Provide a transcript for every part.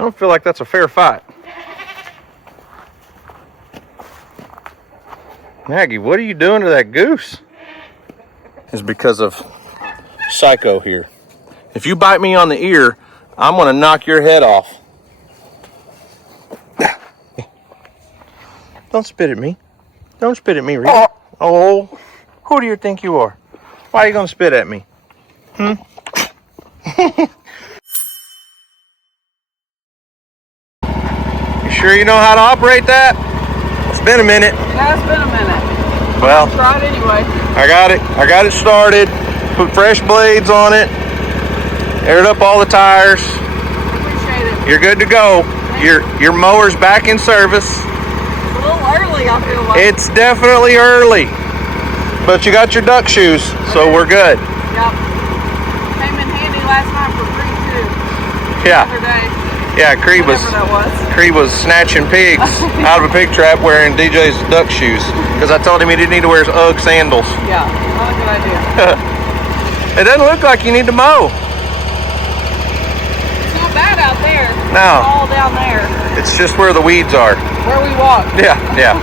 don't feel like that's a fair fight. Maggie, what are you doing to that goose? It's because of Psycho here. If you bite me on the ear, I'm gonna knock your head off. Don't spit at me. Don't spit at me, Rita. Oh, who do you think you are? Why are you gonna spit at me? You sure you know how to operate that? It's been a minute. It has been a minute. Well, I'll try it anyway. I got it started. Put fresh blades on it. Aired up all the tires. Appreciate it. You're good to go. Your mower's back in service. It's a little early, I feel like. It's definitely early, but you got your duck shoes, so we're good. Yep. Came in handy last night for free too. Yeah. The other day. Yeah, Cree was snatching pigs out of a pig trap wearing DJ's duck shoes because I told him he didn't need to wear his UGG sandals. Yeah, not a good idea. It doesn't look like you need to mow. It's not bad out there. No. It's all down there. It's just where the weeds are. Where we walk. Yeah.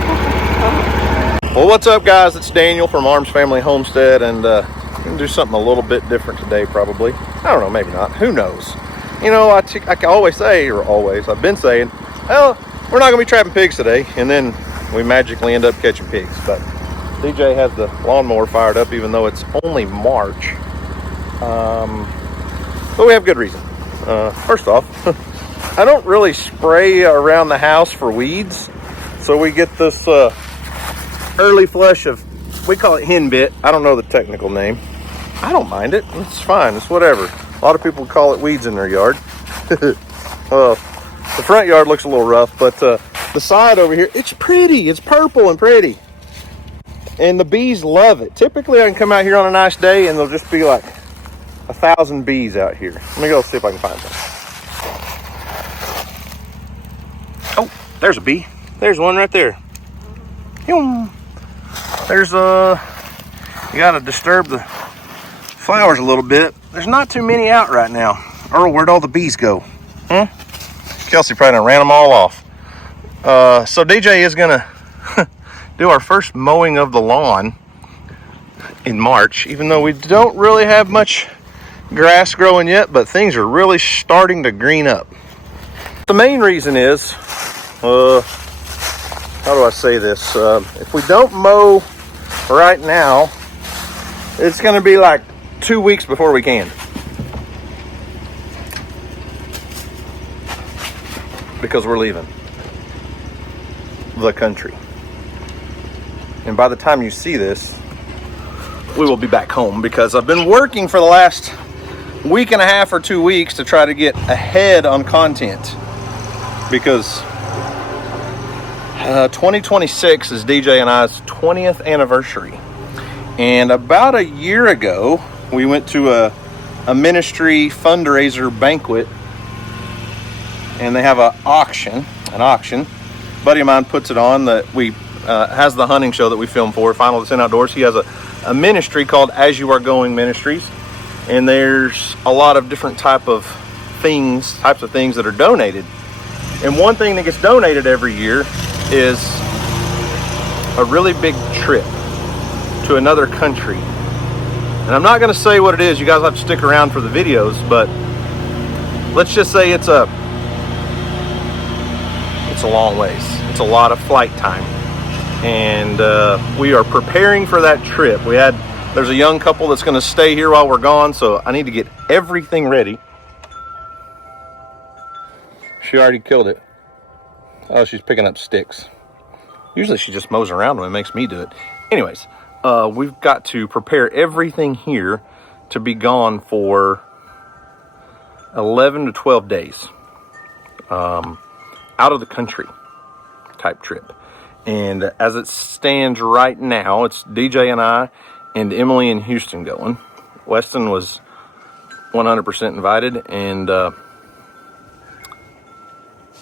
Well, what's up, guys? It's Daniel from Arms Family Homestead, and we're gonna do something a little bit different today, probably. I don't know, maybe not. Who knows? You know, I can always say, I've been saying, well, we're not gonna be trapping pigs today, and then we magically end up catching pigs. But DJ has the lawnmower fired up, even though it's only March. But we have good reason. First off, I don't really spray around the house for weeds, so we get this early flush of, we call it hen bit. I don't know the technical name. I don't mind it. It's fine. It's whatever. A lot of people call it weeds in their yard. The front yard looks a little rough, but the side over here, it's pretty. It's purple and pretty. And the bees love it. Typically, I can come out here on a nice day and there'll just be like 1,000 bees out here. Let me go see if I can find some. Oh, there's a bee. There's one right there. There's you gotta disturb the flowers a little bit. There's not too many out right now. Earl, where'd all the bees go? Kelsey probably done ran them all off. So DJ is gonna do our first mowing of the lawn in March, even though we don't really have much grass growing yet, but things are really starting to green up. The main reason is, how do I say this? If we don't mow right now, it's gonna be like 2 weeks before we can. Because we're leaving the country. And by the time you see this, we will be back home, because I've been working for the last week and a half or 2 weeks to try to get ahead on content, because 2026 is DJ and I's 20th anniversary. And about a year ago, we went to a ministry fundraiser banquet, and they have an auction. A buddy of mine puts it on that we has the hunting show that we film for, Final Descent Outdoors. He has a ministry called As You Are Going Ministries, and there's a lot of different types of things that are donated. And one thing that gets donated every year is a really big trip to another country. And I'm not going to say what it is. You guys have to stick around for the videos, but let's just say it's a long ways. It's a lot of flight time. And we are preparing for that trip. There's a young couple that's going to stay here while we're gone, so I need to get everything ready. She already killed it. Oh, she's picking up sticks. Usually she just mows around them and makes me do it. Anyways, we've got to prepare everything here to be gone for 11 to 12 days. Out of the country type trip. And as it stands right now, it's DJ and I and Emily in Houston going. Weston was 100% invited and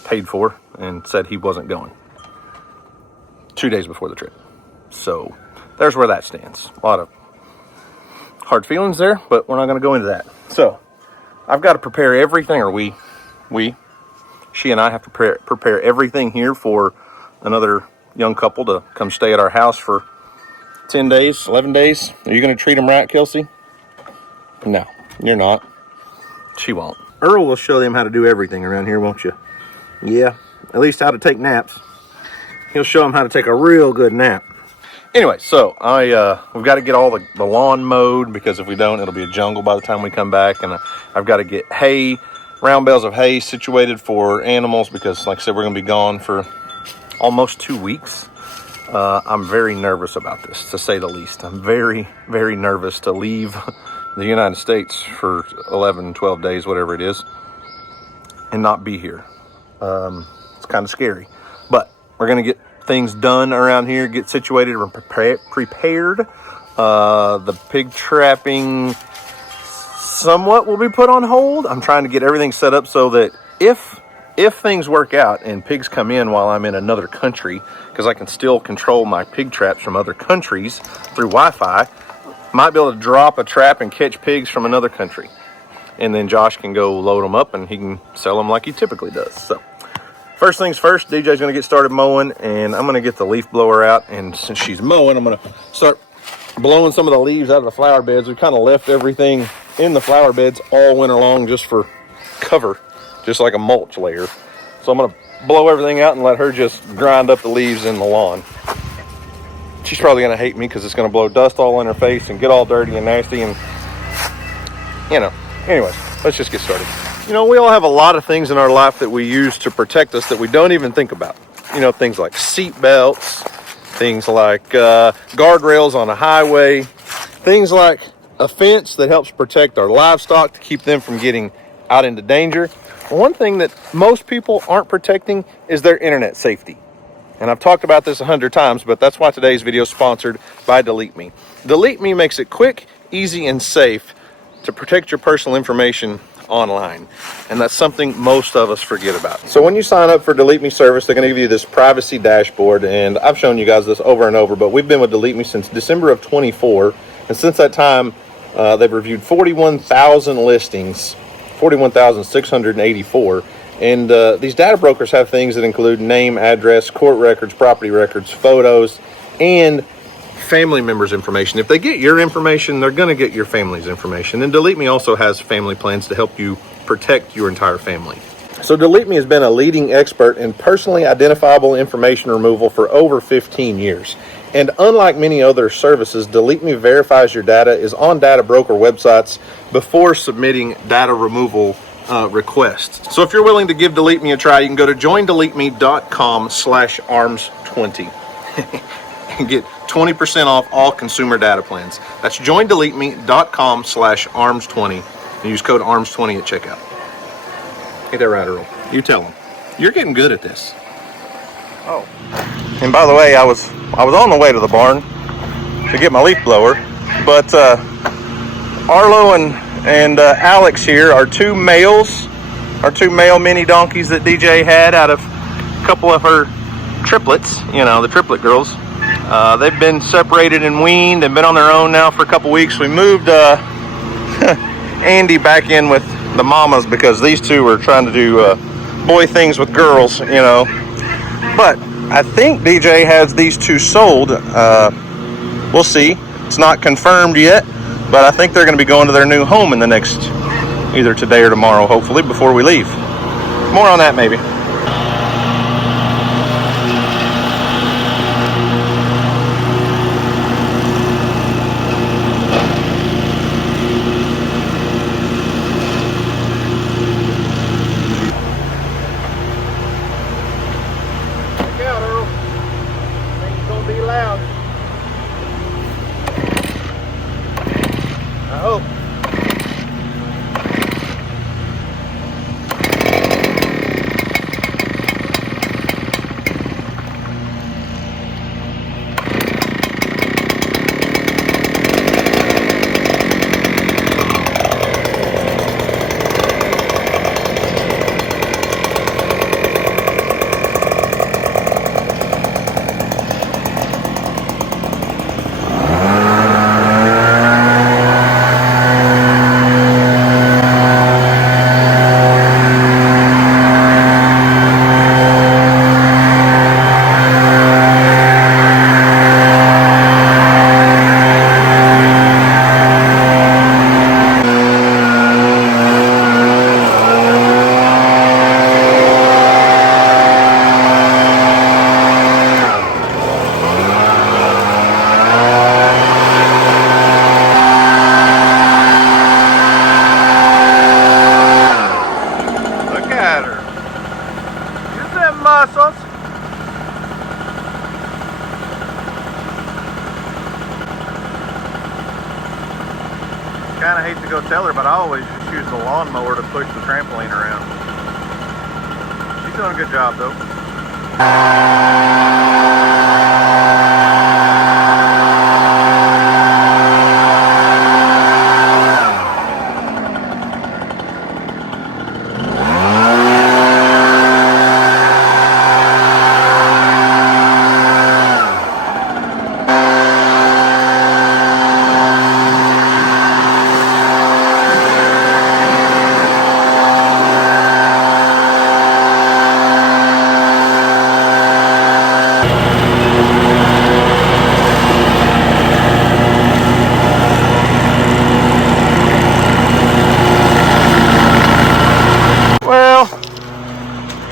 paid for and said he wasn't going 2 days before the trip. So there's where that stands. A lot of hard feelings there, but we're not going to go into that. So I've got to prepare everything, or we she and I have to prepare everything here for another young couple to come stay at our house for 10 days, 11 days. Are you going to treat them right, Kelsey? No, you're not. She won't. Earl will show them how to do everything around here, won't you? Yeah, at least how to take naps. He'll show them how to take a real good nap. Anyway, so we've got to get all the lawn mowed, because if we don't, it'll be a jungle by the time we come back. And I've got to get hay, round bales of hay situated for animals, because like I said, we're going to be gone for almost 2 weeks. I'm very nervous about this, to say the least. I'm very, very nervous to leave the United States for 11, 12 days, whatever it is, and not be here. It's kind of scary, but we're going to get things done around here, get situated and prepared. The pig trapping somewhat will be put on hold. I'm trying to get everything set up so that if things work out and pigs come in while I'm in another country, because I can still control my pig traps from other countries through Wi-Fi, might be able to drop a trap and catch pigs from another country. And then Josh can go load them up and he can sell them like he typically does. So first things first, DJ's going to get started mowing, and I'm going to get the leaf blower out. And since she's mowing, I'm going to start blowing some of the leaves out of the flower beds. We kind of left everything in the flower beds all winter long just for cover, just like a mulch layer. So I'm going to blow everything out and let her just grind up the leaves in the lawn. She's probably going to hate me because it's going to blow dust all in her face and get all dirty and nasty, and you know. Anyways, let's just get started. You know, we all have a lot of things in our life that we use to protect us that we don't even think about. You know, things like seat belts, things like guardrails on a highway, things like a fence that helps protect our livestock to keep them from getting out into danger. One thing that most people aren't protecting is their internet safety. And I've talked about this 100 times, but that's why today's video is sponsored by Delete Me. Delete Me makes it quick, easy, and safe to protect your personal information online. And that's something most of us forget about. So when you sign up for Delete Me service, they're going to give you this privacy dashboard. And I've shown you guys this over and over, but we've been with Delete Me since December of 24. And since that time, they've reviewed 41,000 listings, 41,684. And these data brokers have things that include name, address, court records, property records, photos, and family members' information. If they get your information, they're going to get your family's information. And Delete Me also has family plans to help you protect your entire family. So Delete Me has been a leading expert in personally identifiable information removal for over 15 years. And unlike many other services, Delete Me verifies your data is on data broker websites before submitting data removal requests. So if you're willing to give Delete Me a try, you can go to joindeleteme.com/arms20 and get 20% off all consumer data plans. That's joindeleteme.com/arms20 and use code arms20 at checkout. Get that right, Earl. You tell them. You're getting good at this. Oh. And by the way, I was on the way to the barn to get my leaf blower, but Arlo and Alex here are two male mini donkeys that DJ had out of a couple of her triplets, you know, the triplet girls. They've been separated and weaned and been on their own now for a couple weeks. We moved Andy back in with the mamas because these two were trying to do boy things with girls, you know. But I think DJ has these two sold. We'll see. It's not confirmed yet, but I think they're going to be going to their new home in the next, either today or tomorrow, hopefully, before we leave. More on that maybe. tell her, but I always just use the lawnmower to push the trampoline around. She's doing a good job though.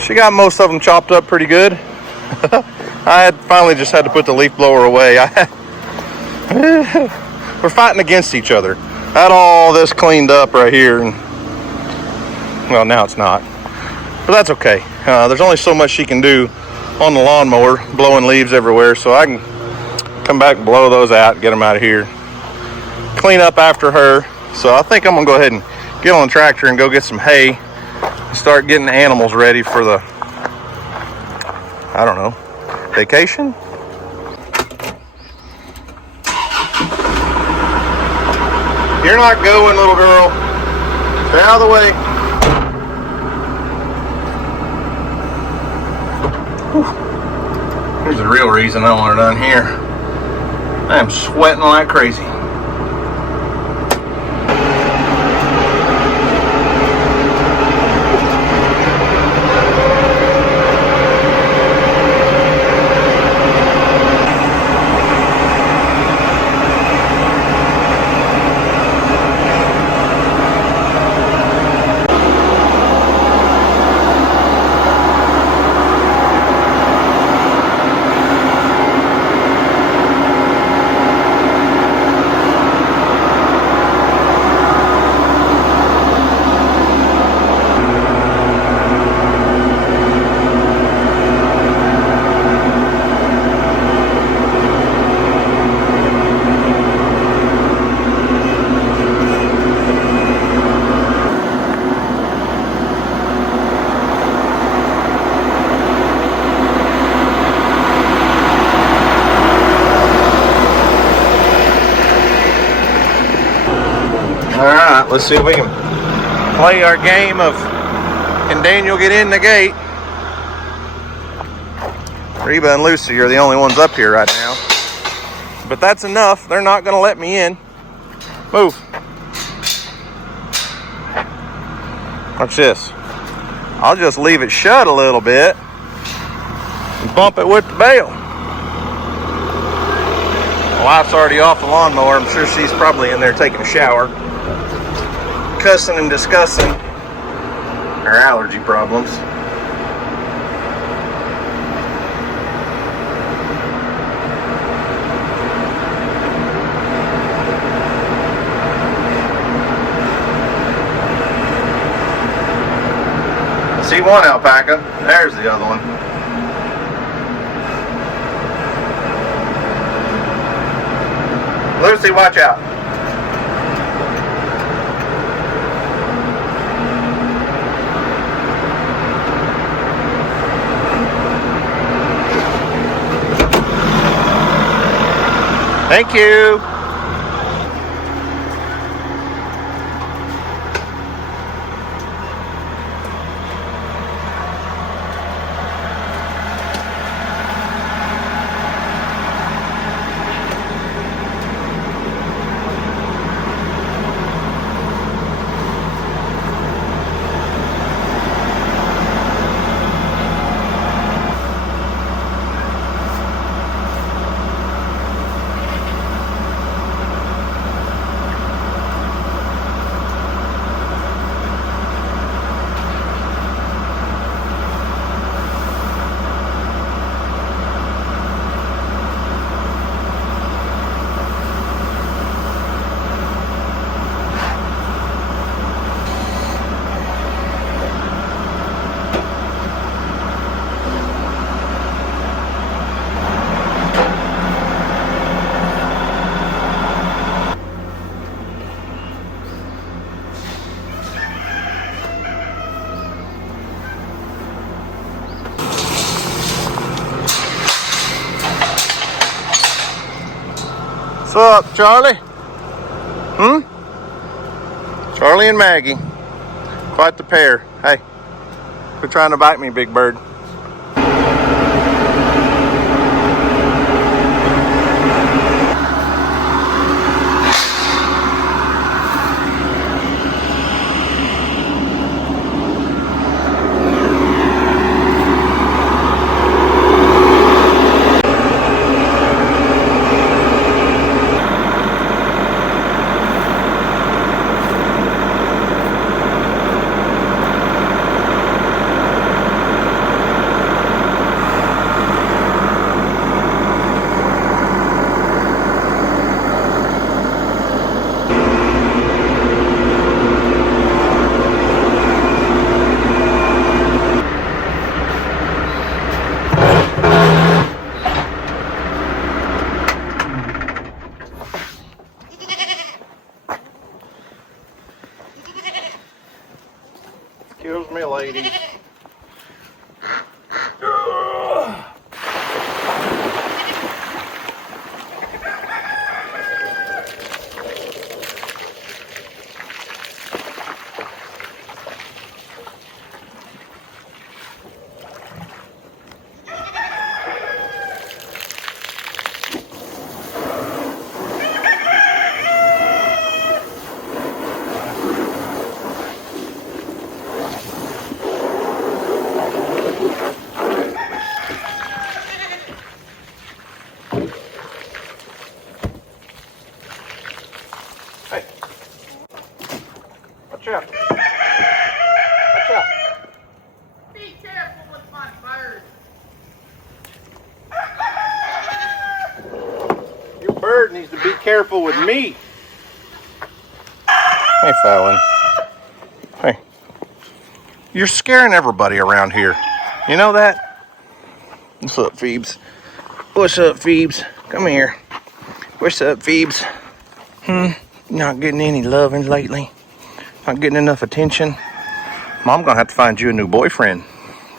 She got most of them chopped up pretty good. I had finally just had to put the leaf blower away. We're fighting against each other. I had all this cleaned up right here, and well, now it's not, but that's okay. There's only so much she can do on the lawnmower, blowing leaves everywhere, so I can come back and blow those out, get them out of here, clean up after her. So I think I'm gonna go ahead and get on the tractor and go get some hay, start getting the animals ready for the, I don't know, vacation? You're not going, little girl. Stay out of the way. Whew. Here's the real reason I want it done here. I am sweating like crazy. Alright, let's see if we can play our game of can Daniel get in the gate? Reba and Lucy are the only ones up here right now. But that's enough. They're not going to let me in. Move. Watch this. I'll just leave it shut a little bit and bump it with the bail. My wife's already off the lawnmower. I'm sure she's probably in there taking a shower, cussing and discussing her allergy problems. See one alpaca. There's the other one. Lucy, watch out. Thank you. What's up, Charlie? Charlie and Maggie. Quite the pair. Hey, quit trying to bite me, big bird. Excuse me, ladies. Hey, watch out. Watch out. Be careful with my bird. Your bird needs to be careful with me. Hey, Fallon. Hey. You're scaring everybody around here. You know that? What's up, Phoebes? What's up, Phoebes? Come here. What's up, Phoebes? Not getting any loving lately? Not getting enough attention? Mom gonna have to find you a new boyfriend.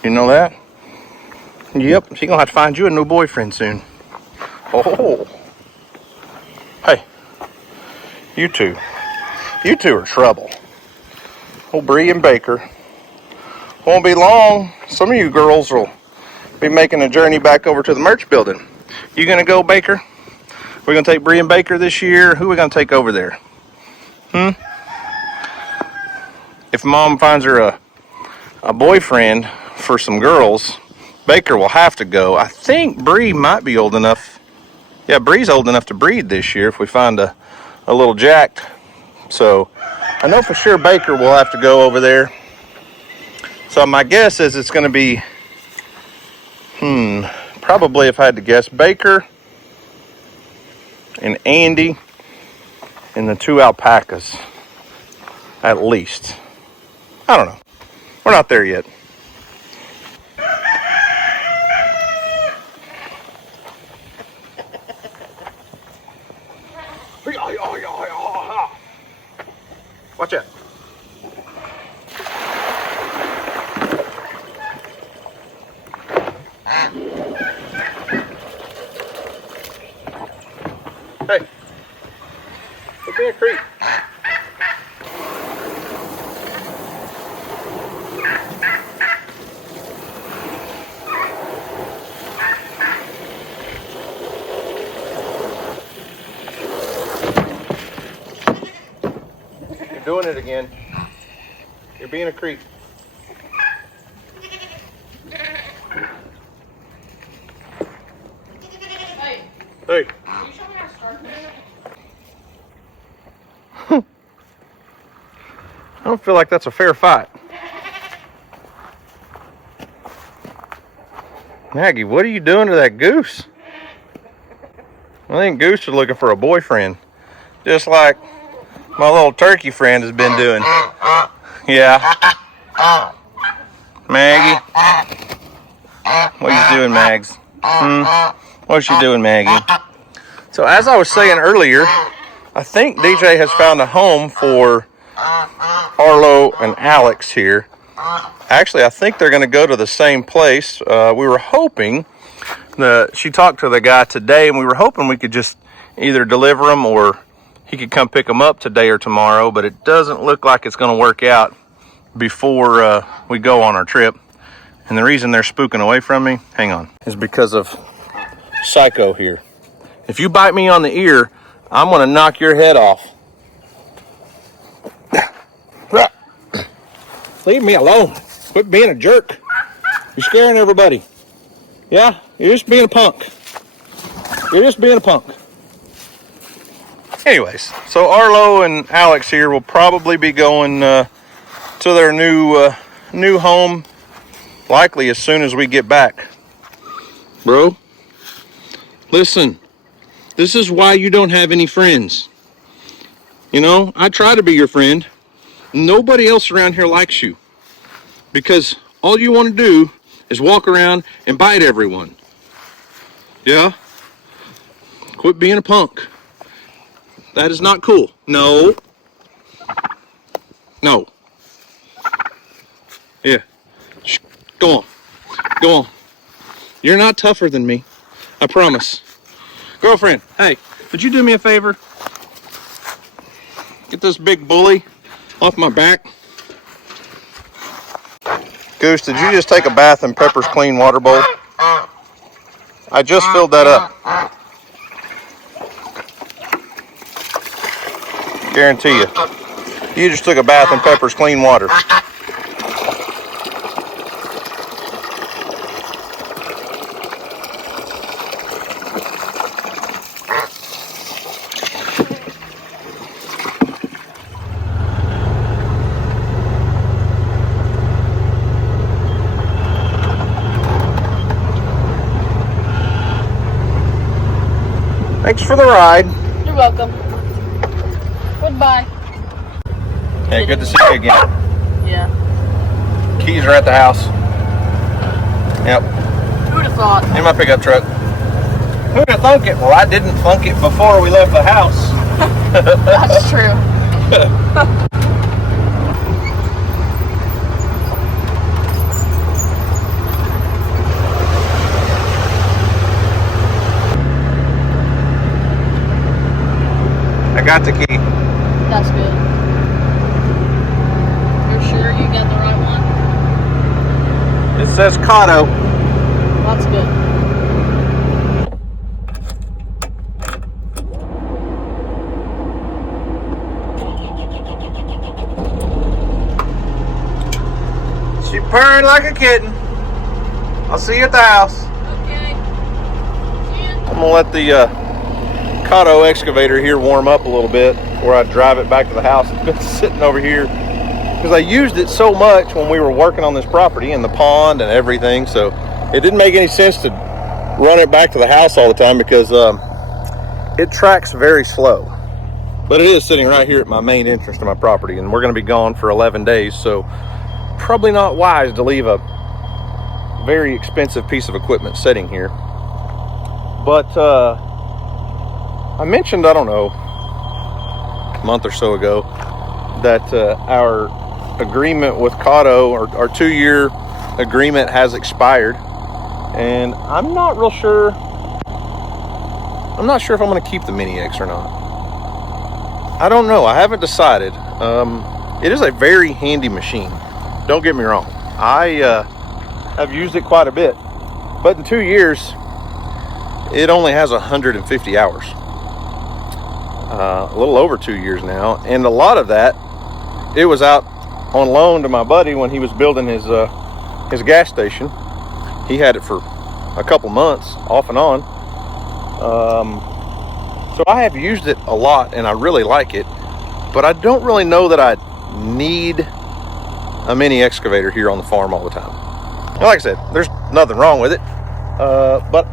You know that? Yep, she's gonna have to find you a new boyfriend soon. Oh. Hey. You two. You two are trouble. Old Bree and Baker. Won't be long. Some of you girls will be making a journey back over to the merch building. You gonna go, Baker? We're gonna take Bree and Baker this year. Who are we gonna take over there? If Mom finds her a boyfriend for some girls, Baker will have to go. I think Bree might be old enough. Yeah, Bree's old enough to breed this year if we find a little jacked. So I know for sure Baker will have to go over there. So my guess is it's gonna be, probably if I had to guess, Baker and Andy and the 2 alpacas, at least. I don't know. We're not there yet. Watch out. Hey, look at a creek. You're doing it again. You're being a creep. Hey. Can you show me how to start this? I don't feel like that's a fair fight. Maggie, what are you doing to that goose? I think Goose is looking for a boyfriend. Just like my little turkey friend has been doing. Yeah. Maggie. What are you doing, Mags? What's you doing, Maggie? So as I was saying earlier, I think DJ has found a home for Arlo and Alex here. Actually, I think they're going to go to the same place. We were hoping that she talked to the guy today, and we were hoping we could just either deliver them or he could come pick them up today or tomorrow, but it doesn't look like it's going to work out before we go on our trip. And the reason they're spooking away from me, hang on, is because of Psycho here. If you bite me on the ear, I'm going to knock your head off. Leave me alone. Quit being a jerk. You're scaring everybody. Yeah, you're just being a punk. You're just being a punk. Anyways, so Arlo and Alex here will probably be going to their new home, likely as soon as we get back. Bro, listen, this is why you don't have any friends. You know, I try to be your friend. Nobody else around here likes you because all you want to do is walk around and bite everyone. Yeah? Quit being a punk. That is not cool. No. No. Yeah. Shh. Go on. Go on. You're not tougher than me. I promise. Girlfriend, hey, would you do me a favor? Get this big bully off my back. Goose, did you just take a bath in Pepper's clean water bowl? I just filled that up. Guarantee you. You just took a bath in Pepper's clean water. Thanks for the ride. You're welcome. Goodbye. Hey, good to see you again. Yeah. Keys are at the house. Yep. Who'd have thought? In my pickup truck. Who'd have thunk it? Well, I didn't thunk it before we left the house. That's true. I got the key. That's good. You're sure you got the right one? It says Cotto. That's good. She's purring like a kitten. I'll see you at the house. Okay. See ya. I'm gonna let the Cotto excavator here warm up a little bit before I drive it back to the house. It's been sitting over here because I used it so much when we were working on this property and the pond and everything, so it didn't make any sense to run it back to the house all the time because it tracks very slow. But it is sitting right here at my main entrance to my property, and we're going to be gone for 11 days, so probably not wise to leave a very expensive piece of equipment sitting here. But I mentioned, I don't know, a month or so ago, that our agreement with Cotto, our 2-year agreement, has expired, and I'm not real sure. I'm not sure if I'm going to keep the Mini X or not. I don't know. I haven't decided. It is a very handy machine. Don't get me wrong. I have used it quite a bit, but in 2 years, it only has 150 hours. A little over 2 years now, and a lot of that, it was out on loan to my buddy when he was building his gas station. He had it for a couple months off and on. So I have used it a lot and I really like it, but I don't really know that I need a mini excavator here on the farm all the time. And like I said, there's nothing wrong with it, but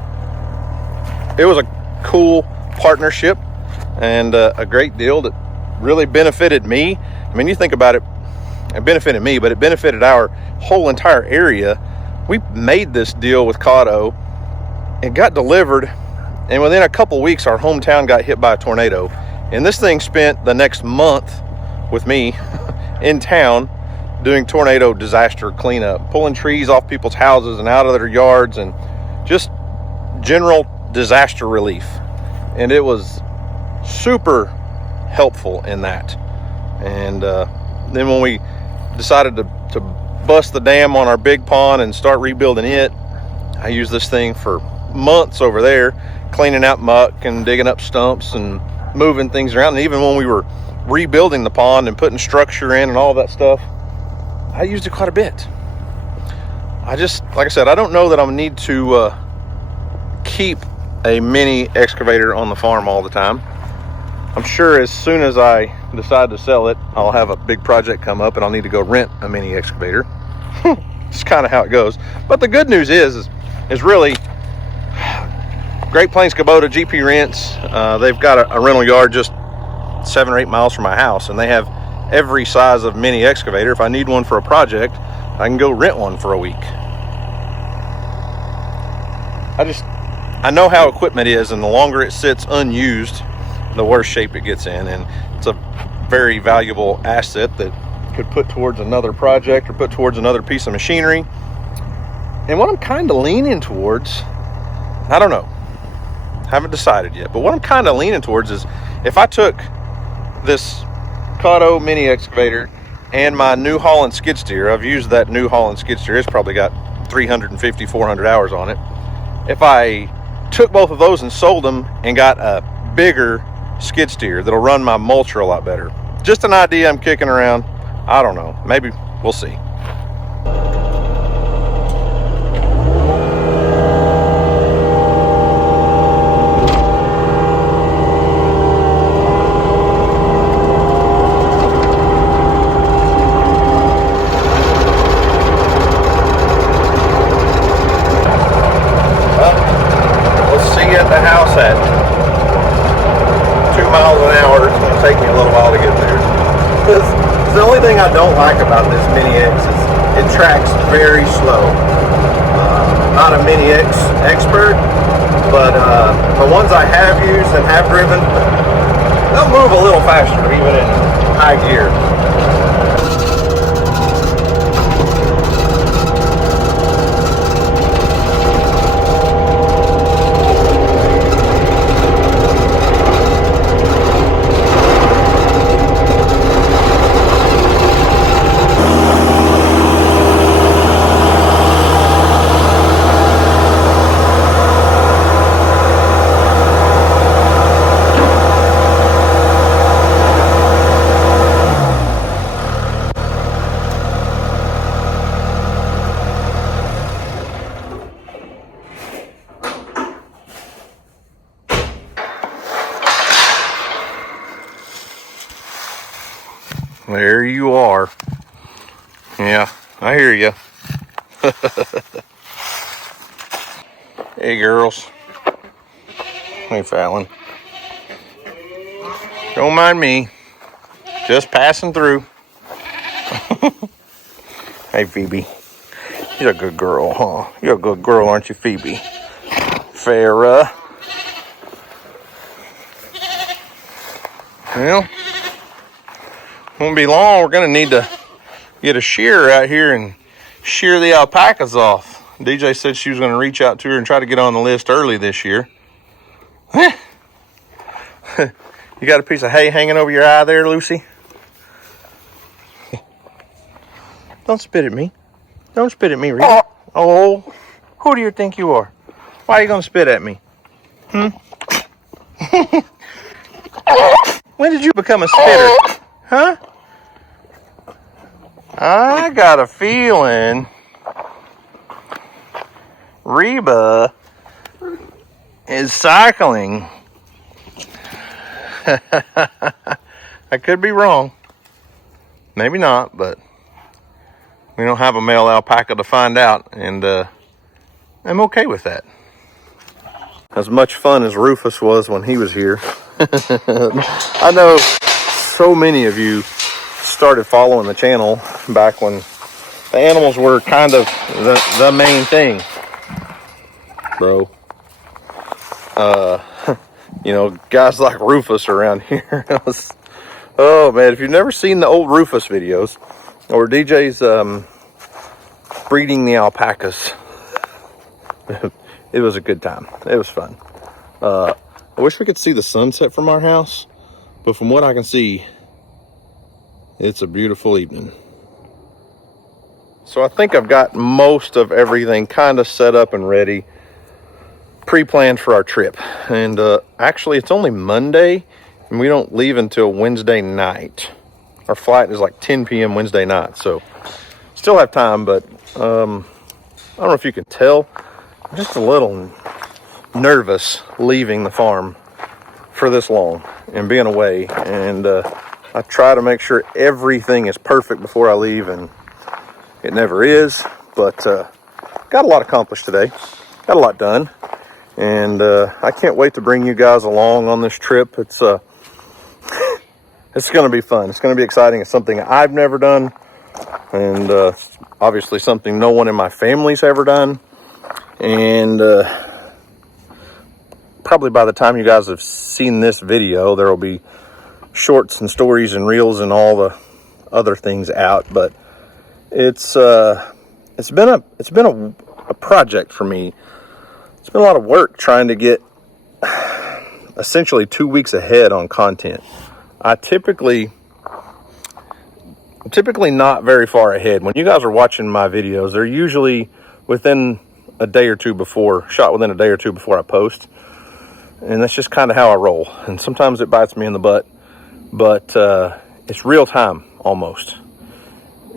it was a cool partnership and a great deal that really benefited me. I mean, you think about it, it benefited me, but it benefited our whole entire area. We made this deal with Cotto. It got delivered, and within a couple weeks, our hometown got hit by a tornado. And this thing spent the next month with me in town doing tornado disaster cleanup, pulling trees off people's houses and out of their yards, and just general disaster relief. And it was super helpful in that. And then when we decided to bust the dam on our big pond and start rebuilding it, I used this thing for months over there, cleaning out muck and digging up stumps and moving things around. And even when we were rebuilding the pond and putting structure in and all that stuff, I used it quite a bit. I just, like I said, I don't know that I need to keep a mini excavator on the farm all the time. I'm sure as soon as I decide to sell it, I'll have a big project come up and I'll need to go rent a mini excavator. It's kind of how it goes. But the good news is really Great Plains Kubota GP Rents. They've got a rental yard just 7 or 8 miles from my house, and they have every size of mini excavator. If I need one for a project, I can go rent one for a week. I know how equipment is, and the longer it sits unused, the worse shape it gets in. And it's a very valuable asset that could put towards another project or put towards another piece of machinery. And what I'm kind of leaning towards, I don't know, haven't decided yet, but what I'm kind of leaning towards is if I took this Cotto mini excavator and my New Holland skid steer, I've used that New Holland skid steer, it's probably got 350, 400 hours on it. If I took both of those and sold them and got a bigger skid steer that'll run my mulcher a lot better. Just an idea I'm kicking around. I don't know, maybe we'll see. The house at 2 miles an hour. It's going to take me a little while to get there. The only thing I don't like about this Mini X is it tracks very slow. Not a Mini X expert, but the ones I have used and have driven, they'll move a little faster even in high gear. There you are. Yeah, I hear you. Hey, girls. Hey, Fallon. Don't mind me. Just passing through. Hey, Phoebe. You're a good girl, huh? You're a good girl, aren't you, Phoebe? Farrah. Well, won't be long. We're gonna need to get a shearer out here and shear the alpacas off. DJ said she was gonna reach out to her and try to get on the list early this year. You got a piece of hay hanging over your eye there, Lucy? Don't spit at me. Don't spit at me, Rita. Oh, who do you think you are? Why are you gonna spit at me? When did you become a spitter? Huh? I got a feeling Reba is cycling. I could be wrong. Maybe not, but we don't have a male alpaca to find out, and I'm okay with that. As much fun as Rufus was when he was here, I know so many of you started following the channel back when the animals were kind of the main thing, bro. You know, guys like Rufus around here. Oh man, if you've never seen the old Rufus videos or DJ's breeding the alpacas, it was a good time. It was fun. I wish we could see the sunset from our house, but from what I can see, it's a beautiful evening. So I think I've got most of everything kind of set up and ready, pre-planned for our trip. And actually it's only Monday and we don't leave until Wednesday night. Our flight is like 10 p.m. Wednesday night, so still have time, but I don't know if you can tell, I'm just a little nervous leaving the farm for this long and being away. And I try to make sure everything is perfect before I leave, and it never is. But got a lot accomplished today, got a lot done, and I can't wait to bring you guys along on this trip. It's it's going to be fun. It's going to be exciting. It's something I've never done, and obviously something no one in my family's ever done. And probably by the time you guys have seen this video, there will be shorts and stories and reels and all the other things out. But it's been a project for me. It's been a lot of work trying to get essentially 2 weeks ahead on content. I'm typically not very far ahead. When you guys are watching my videos, they're usually within a day or two before, shot within a day or two before I post. And that's just kind of how I roll. And sometimes it bites me in the butt, but it's real time almost.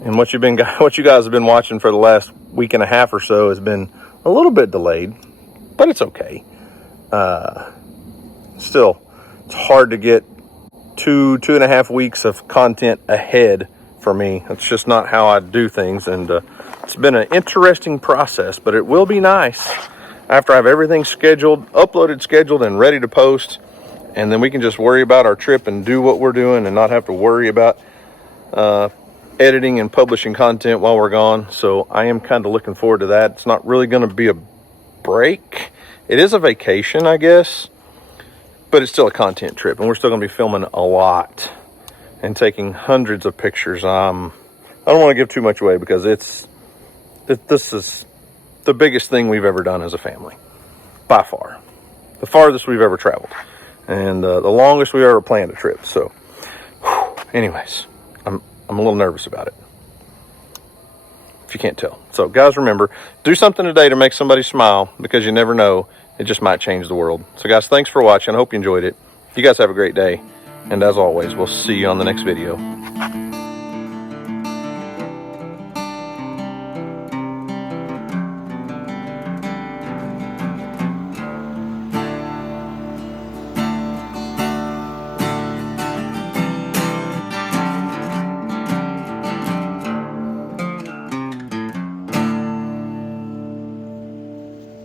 And what you guys have been watching for the last week and a half or so has been a little bit delayed, but it's okay. Still, it's hard to get 2.5 weeks of content ahead for me. That's just not how I do things. And it's been an interesting process, but it will be nice after I have everything scheduled, scheduled, and ready to post. And then we can just worry about our trip and do what we're doing and not have to worry about editing and publishing content while we're gone. So I am kind of looking forward to that. It's not really going to be a break. It is a vacation, I guess, but it's still a content trip, and we're still going to be filming a lot and taking hundreds of pictures. I don't want to give too much away because this is the biggest thing we've ever done as a family, by far. The farthest we've ever traveled, and the longest we've ever planned a trip. So, anyways, I'm a little nervous about it, if you can't tell. So, guys, remember, do something today to make somebody smile, because you never know. It just might change the world. So, guys, thanks for watching. I hope you enjoyed it. You guys have a great day. And as always, we'll see you on the next video.